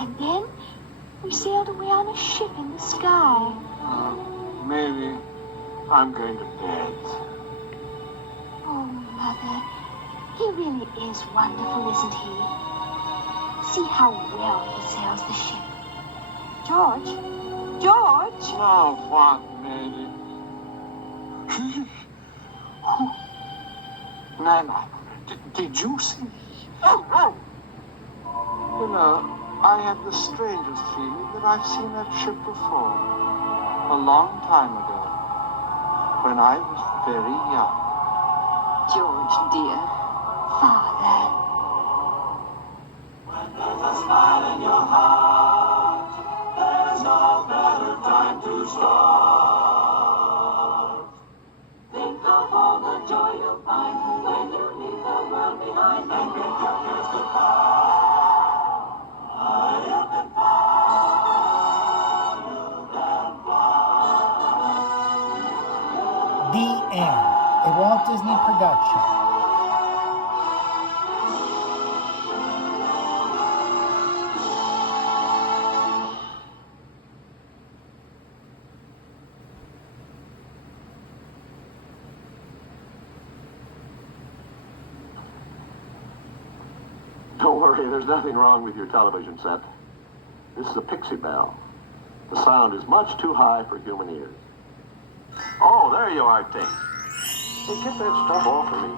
And then we sailed away on a ship in the sky. Maybe I'm going to bed. Oh, Mother, he really is wonderful, isn't he? See how well he sails the ship. George? George? Oh, what, Mary? Nana, did you see? Oh! You know, I have the strangest feeling that I've seen that ship before. A long time ago. When I was very young. George, dear. Father. When there's a smile in your heart, there's no better time to start. Think of all the joy you'll find when you leave the world behind and bid your cares goodbye. High up and far, you can fly. The End, a Walt Disney production. Don't worry, there's nothing wrong with your television set. This is a Pixie Bell. The sound is much too high for human ears. Oh, there you are, Tink. Hey, get that stuff off of me.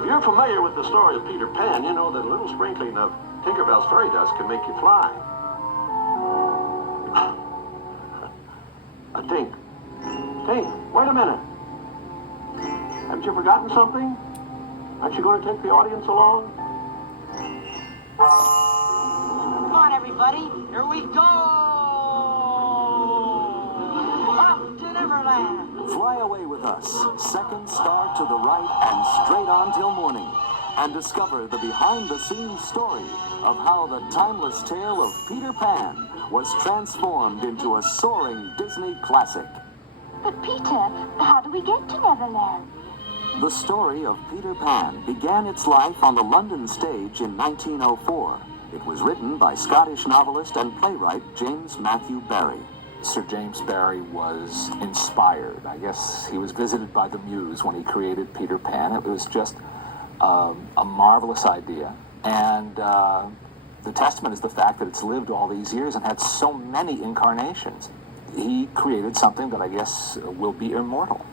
If you're familiar with the story of Peter Pan, you know that a little sprinkling of Tinkerbell's fairy dust can make you fly. Tink. Tink, wait a minute. Haven't you forgotten something? Aren't you going to take the audience along? Come on, everybody. Here we go. Up to Neverland. Fly away with us, second star to the right and straight on till morning, and discover the behind-the-scenes story of how the timeless tale of Peter Pan was transformed into a soaring Disney classic. But Peter, how do we get to Neverland? The story of Peter Pan began its life on the London stage in 1904. It was written by Scottish novelist and playwright James Matthew Barrie. Sir James Barrie was inspired. I guess he was visited by the muse when he created Peter Pan. It was just a marvelous idea. And the testament is the fact that it's lived all these years and had so many incarnations. He created something that I guess will be immortal.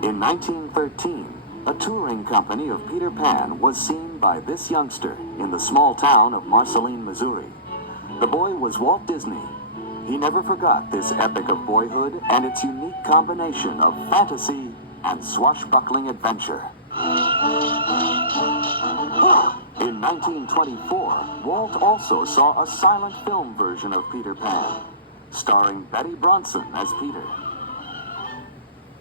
In 1913, a touring company of Peter Pan was seen by this youngster in the small town of Marceline, Missouri. The boy was Walt Disney. He never forgot this epic of boyhood and its unique combination of fantasy and swashbuckling adventure. In 1924, Walt also saw a silent film version of Peter Pan, starring Betty Bronson as Peter.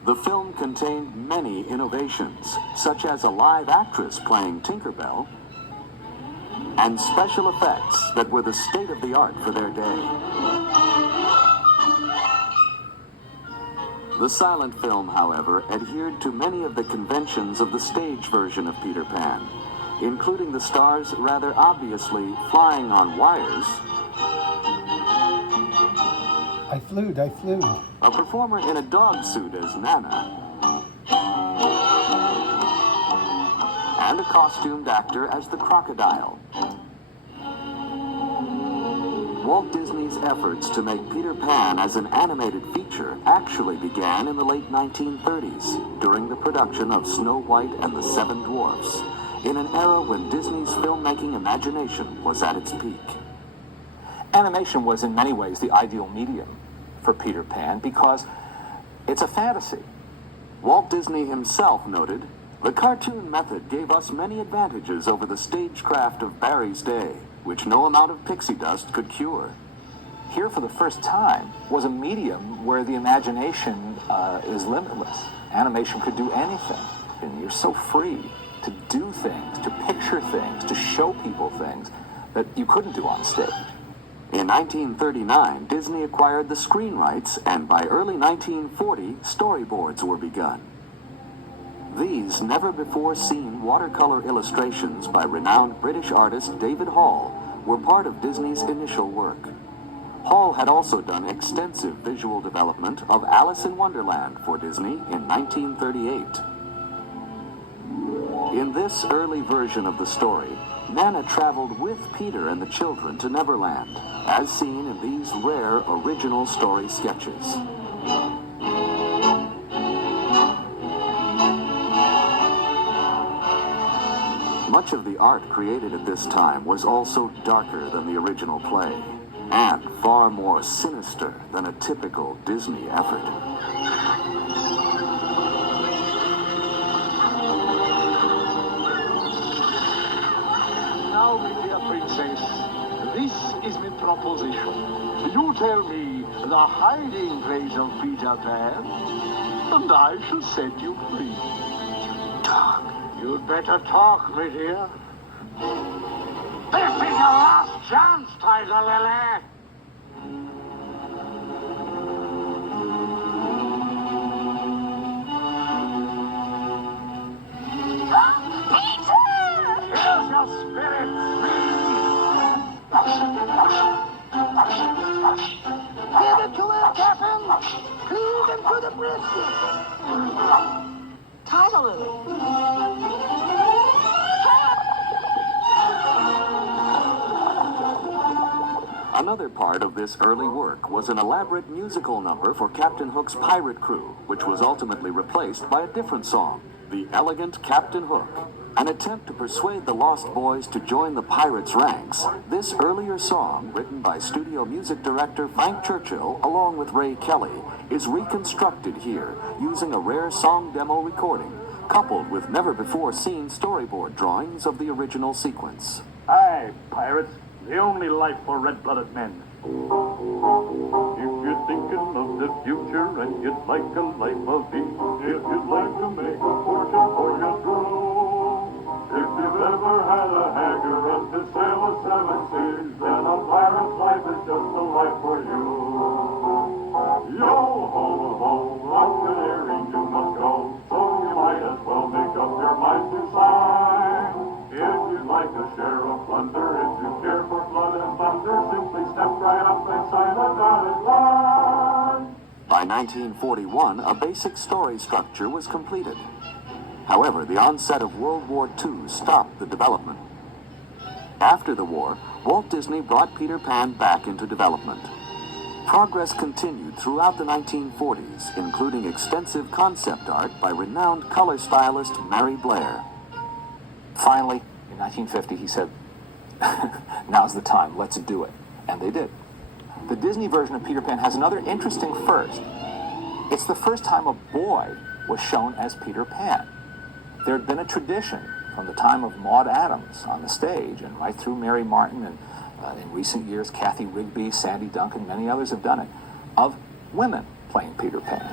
The film contained many innovations, such as a live actress playing Tinkerbell, and special effects that were the state-of-the-art for their day. The silent film, however, adhered to many of the conventions of the stage version of Peter Pan, including the stars rather obviously flying on wires, I flewed. a performer in a dog suit as Nana, and a costumed actor as the crocodile. Walt Disney's efforts to make Peter Pan as an animated feature actually began in the late 1930s during the production of Snow White and the Seven Dwarfs, in an era when Disney's filmmaking imagination was at its peak. Animation was in many ways the ideal medium for Peter Pan because it's a fantasy. Walt Disney himself noted, "The cartoon method gave us many advantages over the stagecraft of Barrie's day, which no amount of pixie dust could cure." Here, for the first time, was a medium where the imagination is limitless. Animation could do anything, and you're so free to do things, to picture things, to show people things that you couldn't do on stage. In 1939, Disney acquired the screen rights, and by early 1940, storyboards were begun. These never-before-seen watercolor illustrations by renowned British artist David Hall were part of Disney's initial work. Hall had also done extensive visual development of Alice in Wonderland for Disney in 1938. In this early version of the story, Nana traveled with Peter and the children to Neverland, as seen in these rare original story sketches. Much of the art created at this time was also darker than the original play, and far more sinister than a typical Disney effort. Now, my dear princess, this is my proposition. You tell me the hiding place of Peter Pan, and I shall set you free. Talk. You'd better talk, my dear. This is your last chance, Tiger Lily. Peter! Here's your spirit. Give it to him, Captain. Feed him to the brisket. Tiger Lily. Another part of this early work was an elaborate musical number for Captain Hook's pirate crew, which was ultimately replaced by a different song, The Elegant Captain Hook. An attempt to persuade the Lost Boys to join the pirates' ranks, this earlier song, written by studio music director Frank Churchill along with Ray Kelly, is reconstructed here using a rare song demo recording, coupled with never-before-seen storyboard drawings of the original sequence. Aye, pirates, the only life for red-blooded men. If you're thinking of the future and you'd like a life of ease, if you'd like to make a fortune for your crew, if you've ever had a hanger and to sail the seven seas, then a pirate's life is just the life for you. Yo ho ho, up Canary you must go, so you might as well make up your mind to sign. If you'd like a share of plunder, if you care for blood and thunder, simply step right up and sign a dotted line. By 1941, a basic story structure was completed. However, the onset of World War II stopped the development. After the war, Walt Disney brought Peter Pan back into development. Progress continued throughout the 1940s, including extensive concept art by renowned color stylist Mary Blair. Finally, in 1950, he said, now's the time, let's do it. And they did. The Disney version of Peter Pan has another interesting first. It's the first time a boy was shown as Peter Pan. There had been a tradition from the time of Maude Adams on the stage and right through Mary Martin and in recent years Kathy Rigby, Sandy Duncan, many others have done it, of women playing Peter Pan.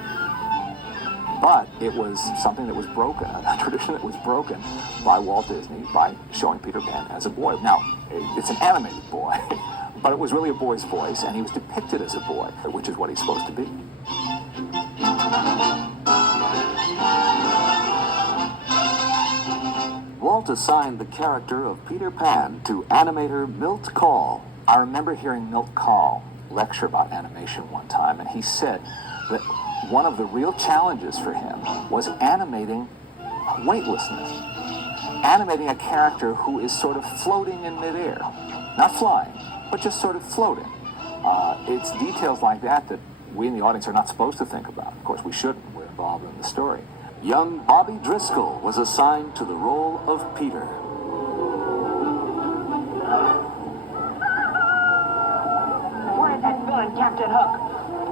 But it was something that was broken, a tradition that was broken by Walt Disney by showing Peter Pan as a boy. Now, it's an animated boy, but it was really a boy's voice, and he was depicted as a boy, which is what he's supposed to be. Walt assigned the character of Peter Pan to animator Milt Kahl. I remember hearing Milt Kahl lecture about animation one time, and he said that one of the real challenges for him was animating weightlessness. Animating a character who is sort of floating in midair. Not flying, but just sort of floating. It's details like that that we in the audience are not supposed to think about. Of course, we shouldn't. We're involved in the story. Young Bobby Driscoll was assigned to the role of Peter. Where is that villain, Captain Hook?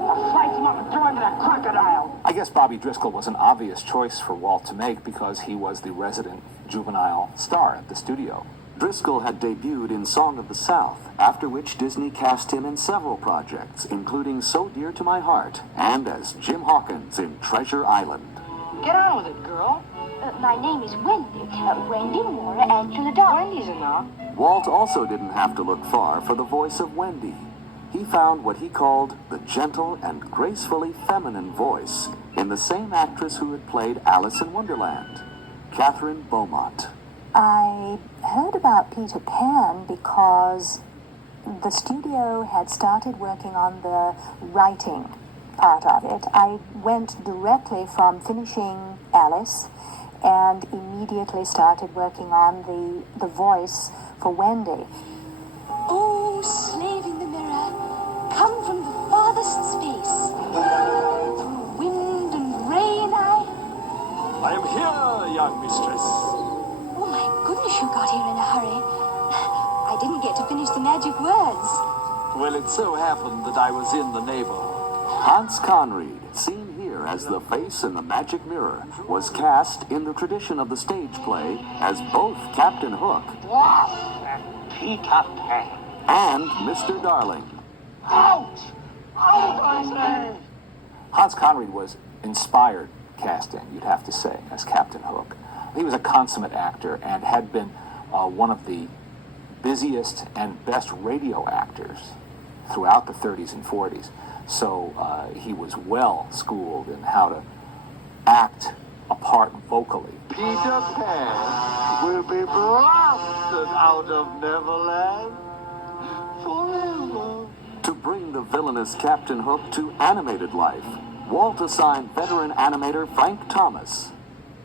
I'll slice him up and throw him to that crocodile. I guess Bobby Driscoll was an obvious choice for Walt to make because he was the resident juvenile star at the studio. Driscoll had debuted in Song of the South, after which Disney cast him in several projects, including So Dear to My Heart and as Jim Hawkins in Treasure Island. Get on with it, girl. My name is Wendy. Wendy Moore, answer the door. Wendy's enough. Walt also didn't have to look far for the voice of Wendy. he found what he called the gentle and gracefully feminine voice in the same actress who had played Alice in Wonderland, Catherine Beaumont. I heard about Peter Pan because the studio had started working on the writing part of it. I went directly from finishing Alice and immediately started working on the voice for Wendy. Oh, slave in the mirror, come from the farthest space. Through wind and rain I am here, young mistress. Oh my goodness, you got here in a hurry. I didn't get to finish the magic words. Well, it so happened that I was in the neighborhood. Hans Conried, seen here as the face in the magic mirror, was cast in the tradition of the stage play as both Captain Hook Peter Pan. and Mr. Darling. Out! Out, I say! Hans Conried was inspired casting, you'd have to say, as Captain Hook. He was a consummate actor and had been one of the busiest and best radio actors throughout the 30s and 40s. So he was well schooled in how to act a part vocally. Peter Pan will be blasted out of Neverland forever. To bring the villainous Captain Hook to animated life, Walt assigned veteran animator Frank Thomas.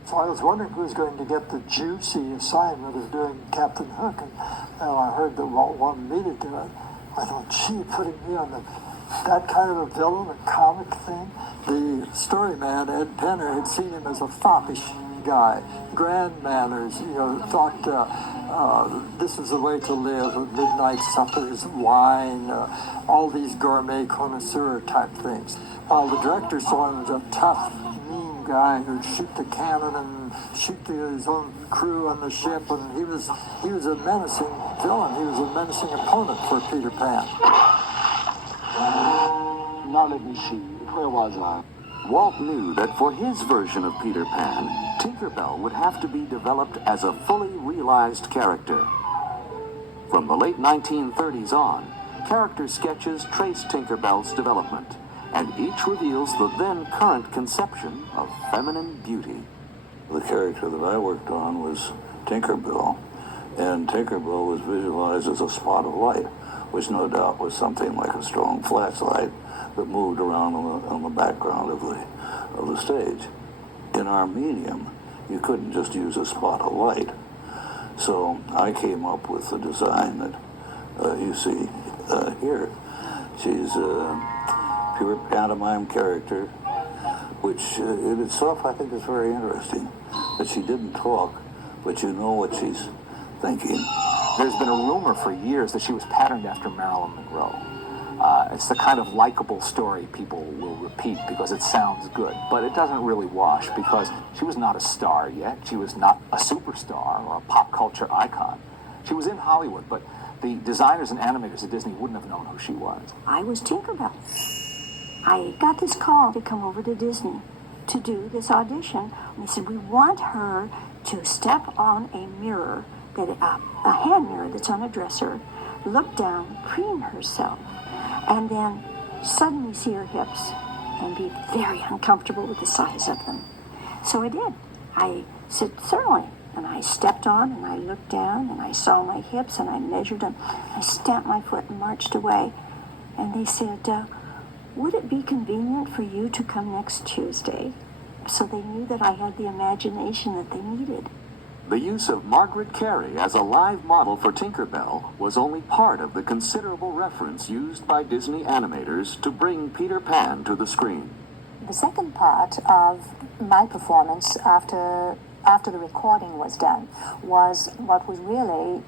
So I was wondering who was going to get the juicy assignment of doing Captain Hook, and I heard that Walt wanted me to do it. I thought, gee, putting me on that kind of a villain, a comic thing. The story man, Ed Penner, had seen him as a foppish guy, grand manners, thought this was the way to live, midnight suppers, wine, all these gourmet connoisseur type things. While the director saw him as a tough, mean guy who'd shoot the cannon and shoot his own crew on the ship, and he was a menacing villain. He was a menacing opponent for Peter Pan. Now let me see. Where was I? Walt knew that for his version of Peter Pan, Tinkerbell would have to be developed as a fully realized character. From the late 1930s on, character sketches trace Tinkerbell's development, and each reveals the then current conception of feminine beauty. The character that I worked on was Tinkerbell, and Tinkerbell was visualized as a spot of light, which no doubt was something like a strong flashlight that moved around on the background of the stage. In our medium, you couldn't just use a spot of light. So I came up with the design that you see here. She's a pure pantomime character, which in itself I think is very interesting. That she didn't talk, but you know what she's thinking. There's been a rumor for years that she was patterned after Marilyn Monroe. It's the kind of likable story people will repeat because it sounds good, but it doesn't really wash because she was not a star yet. She was not a superstar or a pop culture icon. She was in Hollywood, but the designers and animators at Disney wouldn't have known who she was. I was Tinkerbell. I got this call to come over to Disney to do this audition. And they said, we want her to step on a mirror, a hand mirror that's on a dresser, look down, preen herself, and then suddenly see her hips and be very uncomfortable with the size of them. So I did. I said, certainly. And I stepped on and I looked down and I saw my hips and I measured them. I stamped my foot and marched away. And they said, would it be convenient for you to come next Tuesday? So they knew that I had the imagination that they needed. The use of Margaret Carey as a live model for Tinkerbell was only part of the considerable reference used by Disney animators to bring Peter Pan to the screen. The second part of my performance after the recording was done was what was really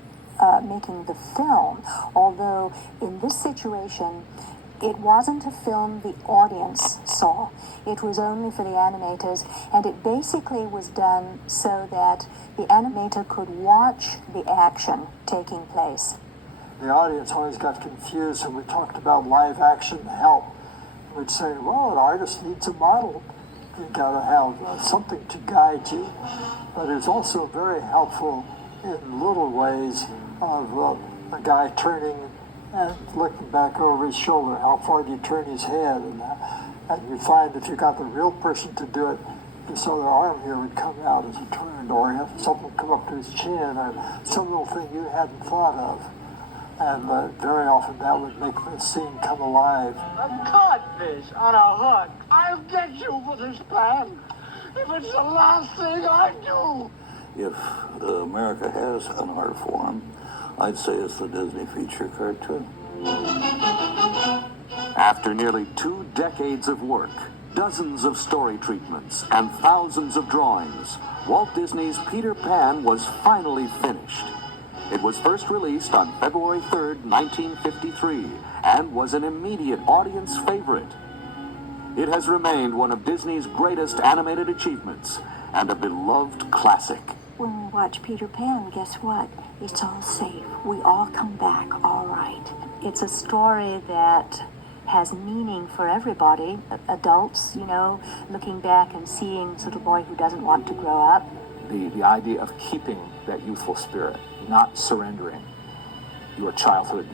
making the film, although in this situation it wasn't a film the audience saw. It was only for the animators, and it basically was done so that the animator could watch the action taking place. The audience always got confused when we talked about live action help. We'd say, well, an artist needs a model. You gotta have something to guide you. But it's also very helpful in little ways of a guy turning looking back over his shoulder, how far do you turn his head? And you find if you got the real person to do it, this other arm here would come out as a turn, or have something come up to his chin, or some little thing you hadn't thought of. And very often that would make the scene come alive. A codfish on a hook. I'll get you for this plan. If it's the last thing I do. If America has an art form, I'd say it's the Disney feature cartoon. After nearly 2 decades of work, dozens of story treatments, and thousands of drawings, Walt Disney's Peter Pan was finally finished. It was first released on February 3rd, 1953, and was an immediate audience favorite. It has remained one of Disney's greatest animated achievements and a beloved classic. When we watch Peter Pan, guess what? It's all safe. We all come back all right. It's a story that has meaning for everybody, adults, you know, looking back and seeing this little boy who doesn't want to grow up. The idea of keeping that youthful spirit, not surrendering your childhood,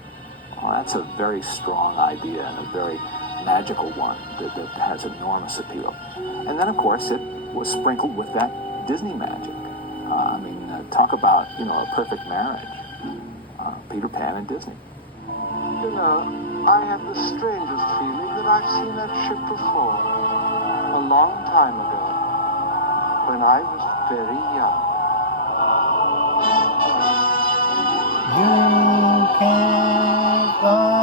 well, that's a very strong idea and a very magical one that has enormous appeal. And then, of course, it was sprinkled with that Disney magic. Talk about, a perfect marriage. Peter Pan and Disney. You know, I have the strangest feeling that I've seen that ship before. A long time ago. When I was very young. You can't go.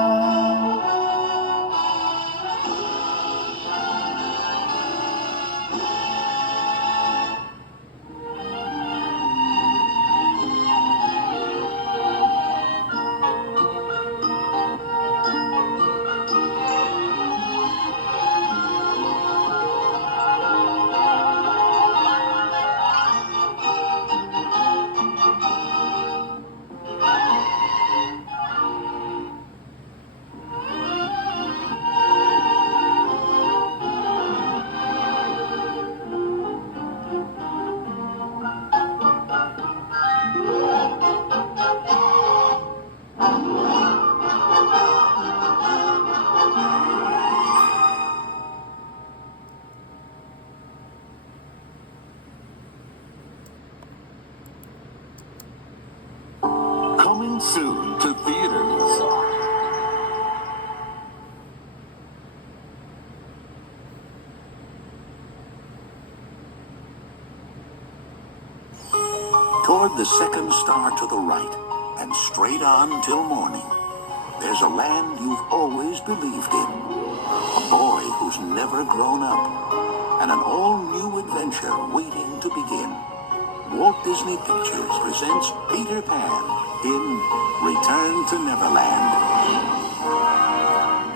Coming soon to theaters. Toward the second star to the right, and straight on till morning, there's a land you've always believed in. A boy who's never grown up, and an all-new adventure waiting to begin. Walt Disney Pictures presents Peter Pan in Return to Neverland.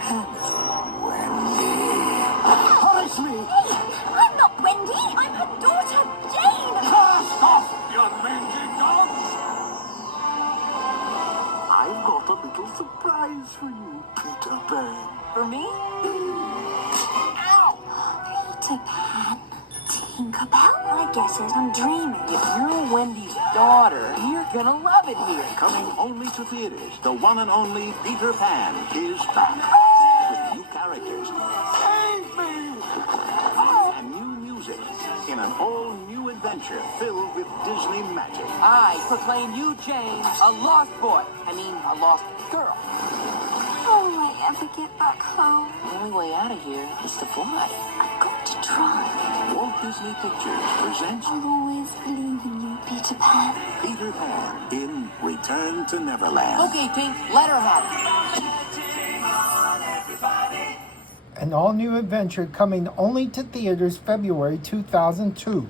Hello, Wendy. Punish me! I'm not Wendy. I'm her daughter, Jane. Cast off, you mangy dog! I've got a little surprise for you, Peter Pan. For me? Ow! Peter Pan? Tinkerbell? My guess is I'm dreaming. If you're Wendy's daughter, you're gonna love it here. Coming only to theaters, the one and only Peter Pan is back. With new characters. Save me! And new music in an all-new adventure filled with Disney magic. I proclaim you, Jane, a lost boy. A lost girl. How will I ever get back home? The only way out of here is to fly. I've got to try. Walt Disney Pictures presents I'll always believe in you, Peter Pan. Peter Pan in Return to Neverland. Okay, Pink, let her have it. An all-new adventure coming only to theaters February 2002.